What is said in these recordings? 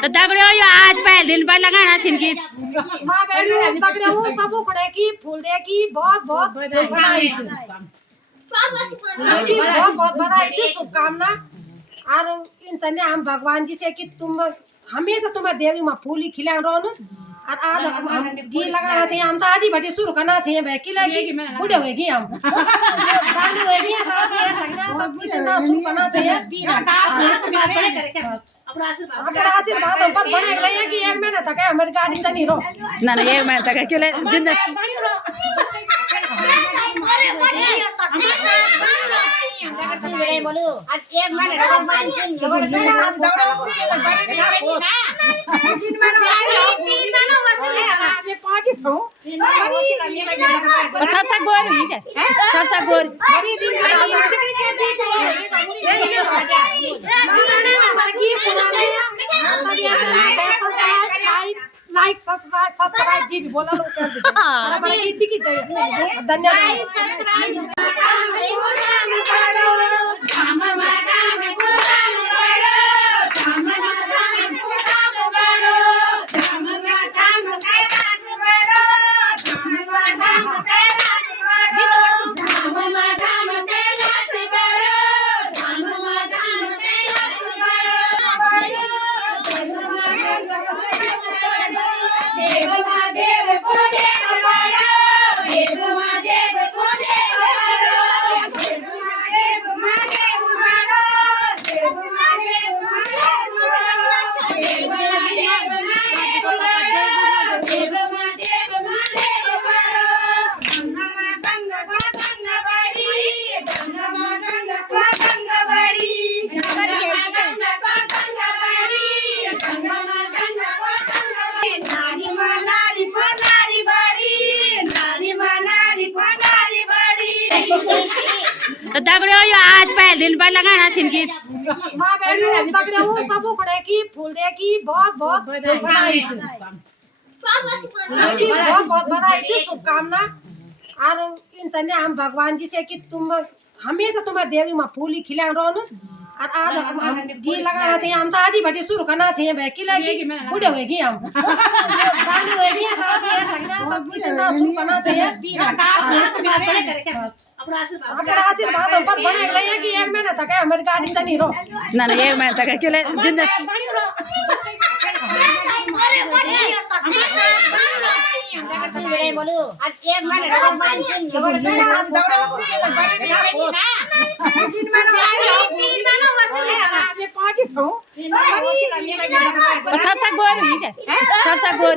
तो दगड़े यो आज पहले दिन पर लगाना छिनकी मां बेटी दगड़े वो सब उखड़े की फूल दे की बहुत बहुत बधाई बहुत बहुत बधाई शुभकामना। और इन तने हम भगवान जी से कि तुम हमेशा तुम्हारे देवी में फूल ही खिला रहो न। और आज हम घी लगाना चाहिए, हम तो आज ही भटी शुरू करना चाहिए भाई कि लगी बूढ़े होएगी हम दानी होएगी तो सकना तो इतना शुरू करना चाहिए। अपना आशीर्वाद हम पर बने रहे कि 1 महीना तक है हमारी गाड़ी चली रो ना ना 1 महीना तक चले जिन बोलो आज 1 महीना सबसे गोर हुई है सबसे गोर लाइक सब्सक्राइब जी भी बोला लोग कर दे हमारा गीत की चाहिए। धन्यवाद। Mama, तो दगड़ियों यो आज पहले दिन पर लगाना छिनकी माँ बहनों दगड़े वो सबू खड़े की फूल दे की बहुत बहुत बधाई बहुत बहुत बधाई थी शुभकामना और इन तने हम भगवान जी से कि तुम हमेशा तुम्हारे देवी माँ फूल ही खिला रहो और आज हम घी लगाना चाहिए हम तो आज ही भटी शुरू करना चाहिए भाई कि लगी बूढ़े होगी हम दानी होगी तो इतना शुरू करना चाहिए अपना आशीर्वाद हम पर बने रहे कि एक महीना तक है हमारी गाड़ी चली रो ना ना एक महीना तक अकेले जिंदा बोलो आज एक महीने सबसे गोर हुई जाए सबसे गोर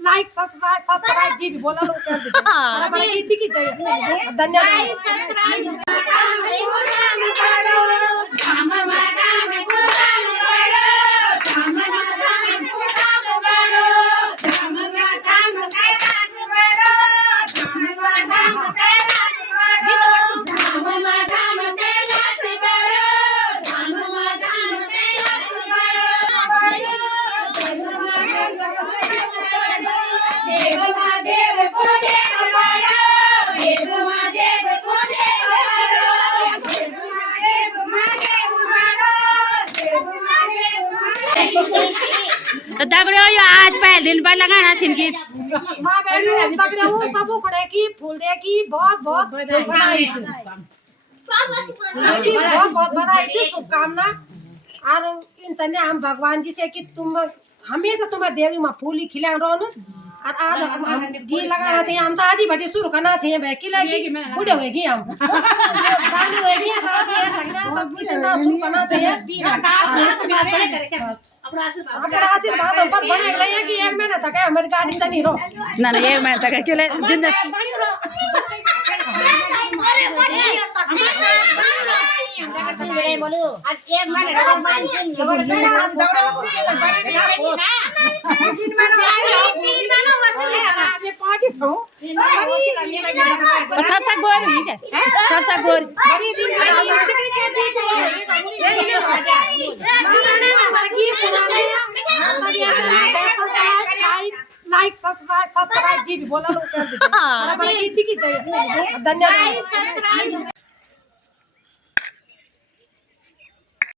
लाइक सब्सक्राइब जी भी बोला लोग कर दीजिए धन्यवाद तो दगड़ियों यो आज पहले दिन पर लगाना छिनकी माँ बहनों दगड़े वो सबू खड़े की फूल दे की बहुत बहुत बधाई बहुत बहुत बधाई थी शुभकामना और इन तने हम भगवान जी से कि तुम हमेशा तुम्हारे देवी माँ फूल ही खिला रहो और आज हम घी लगाना चाहिए हम तो आज ही भटी शुरू करना चाहिए भाई कि लगी बूढ़े होगी हम दानी होगी तो इतना शुरू करना चाहिए अपना आशीर्वाद हम पर बने रहे कि एक महीना तक है हमारी गाड़ी चली रो ना ना एक महीना तक अकेले जिंदा बोलो आज एक महीने सबसे गोर हुई जाए सबसे गोर लाइक सब्सक्राइब जी भी बोला लोग कर दीजिए धन्यवाद